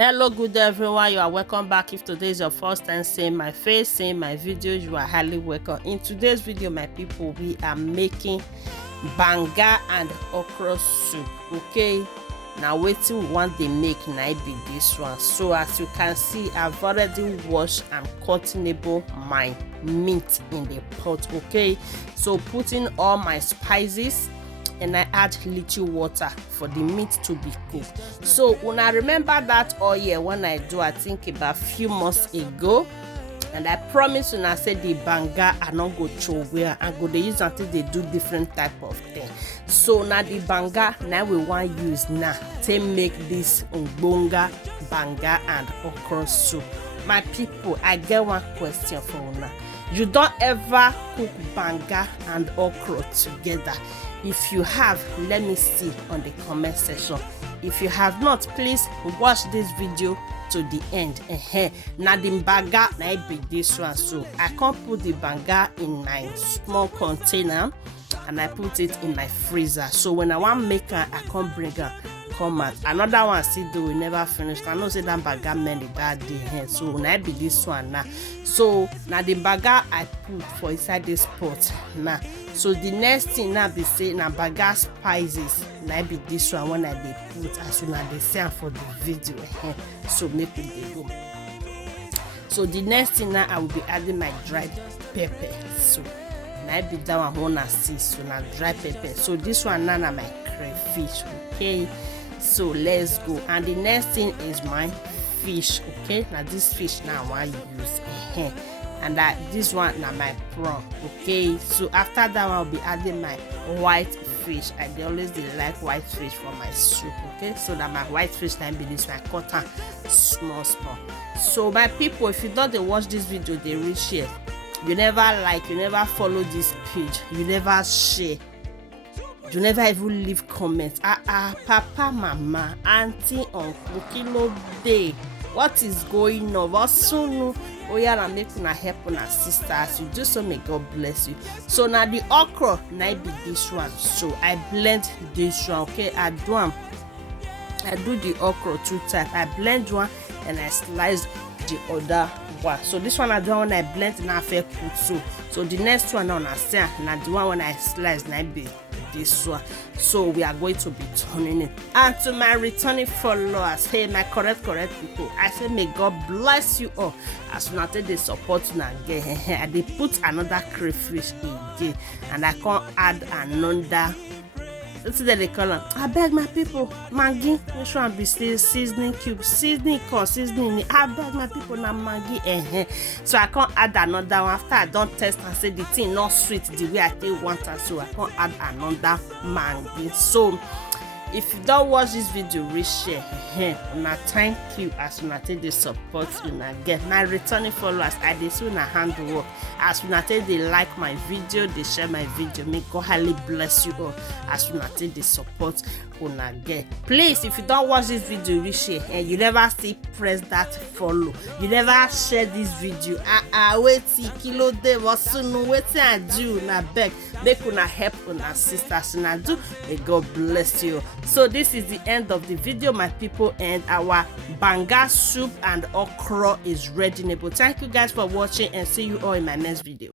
Hello, good day everyone. You are welcome back. If today is your first time seeing my face, seeing my videos, you are highly welcome. In today's video, my people, we are making banga and okra soup. Okay, now waiting we want to make now be this one. So as you can see, I've already washed and cutting my meat in the pot. Okay, so putting all my spices, and I add little water for the meat to be cooked. So when I remember that oil when I think about a few months ago, and I promise when I said the banga I not go throw where I go they use until they do different type of thing. So now the banga now we want use now to make this bonga banga and okra soup. My people, I get one question for you now. You don't ever cook banga and okra together? If you have, let me see on the comment section. If you have not, please watch this video to the end. Now the banga now be this one, so I can't put the banga in my small container and I put it in my freezer. So when I want make her, I can't bring her come out. Another one see though we never finished. I know say that banga many that day, so now be this one now. So now the banga I put for inside this pot now. So the next thing now be say now banga spices now be this one when I dey put as soon as they say for the video. So make it dey go. So the next thing now I will be adding my dried pepper. So now be that one wanna see. So now dry pepper. So this one now my crayfish. Okay. So let's go. And the next thing is my fish. Okay, now this fish now I want use and that this one now my prawn. Okay, so after that one I'll be adding my white fish. I always like white fish for my soup. Okay, so that my white fish now be this one cut am small. So my people, if you don't watch this video they reach here, you never like, you never follow this page, you never share, you never even leave comments. Papa, mama, auntie, uncle, kilo day, what is going on? What soon? Oh yeah, I'm making a help on our sisters. You do so, may God bless you. So now the okra now be this one. So I blend this one. Okay, I do the okra two types. I blend one and I slice the other one. So this one I do when I blend and I put so the next one on I say now the one when I slice now be this one. So we are going to be turning it. And to my returning followers, hey my correct people, I say may God bless you all as you take the support now again. I did put another crayfish again and I can't add another. That's what they call them. I beg my people, Maggi, this one be still seasoning cube, seasoning. I beg my people now Maggi. So I can't add another one after I don't test and say the thing not sweet the way I think want it. So I can't add another Maggi. So if you don't watch this video, reshare. Now thank you as you take the support you get. My returning followers, I dey see una handwork. As you take they like my video, they share my video. May God highly bless you all as you take the support una get. Please, if you don't watch this video, reshare and you never see press that follow. You never share this video. Wait kilo day was soon waiting I do na beg. Make una help una sisters una do. May God bless you. So this is the end of the video, my people, and our banga soup and okra is ready. Thank you guys for watching and see you all in my next video.